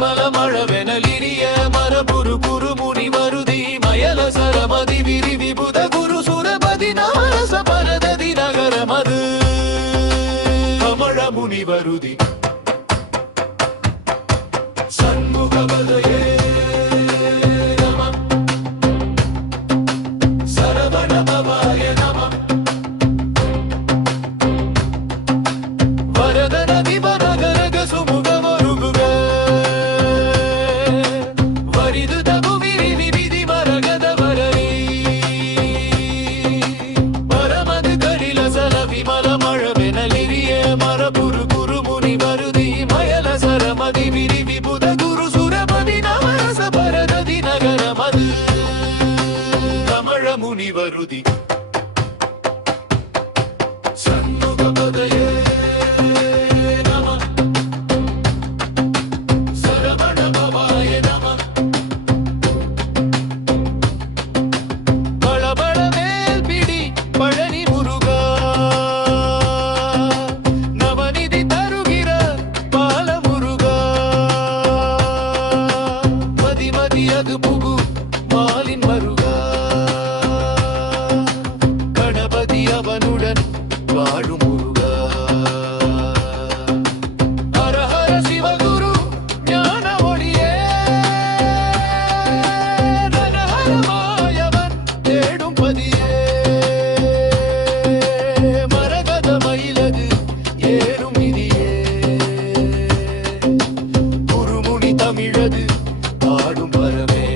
ವಿಮಲ ಮಳವೆನಲಿರಿಯ ಮರಪುರು ಪುರು ಮುನಿ ಮರುದಿ ಮಯಲ ಸರಮದಿ ವಿರಿ ವಿಬುಧ ಗುರು ಸುರಪದಿ ನವರಸ ಪರದದಿ ನಗರ ಮದು ಕಮಳ ಮುನಿ ವರುದಿ ಸನ್ಮುಖ ಬದಯೇ ಮುನಿವರುದಿ ಸನ್ಮುಖ ಪದಯೇ ನಮಃ ಸರವಣ ಭವಾಯ ನಮಃ ಬಳಬಳ ಮೇಲ್ಪಿಡಿ ಪಳನಿ ಮುರುಗ ನವನಿಧಿ ತರುಗಿರ ಬಾಲ ಮುರುಗ ಮದಿ ಮದಿಯದು புகு மாலின் மருக அவனுடன் வாழும் முருகா ஹர ஹர சிவகுரு ஞான ஒளியே ரணஹரமாயவன் தேடும் பதியே மரகத மயிலது ஏறும் விதியே குருமுனி தமிழது ஆடும் பரமே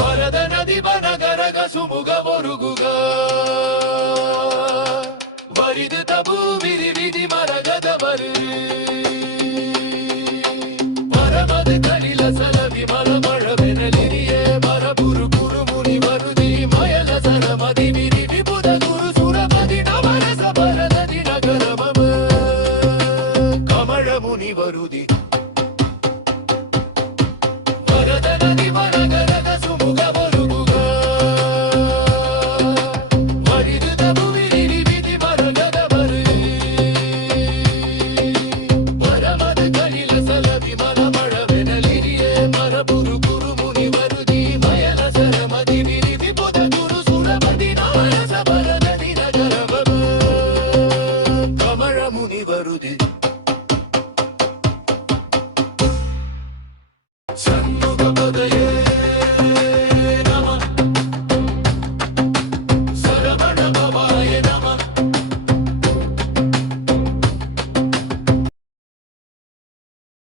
வரத நதி வனகரக சுமுக ஒருகுக வரிது தபு விரி விதி மரகதவரு பரமது கலில சல விமல மழவெனலிரிய மரபுரு குரு முனி வருதி மயல சரமதி விரி விபுத குரு சுரபதி நவரச பரததி நகரமம கமழ முனி வருதி வரத நதி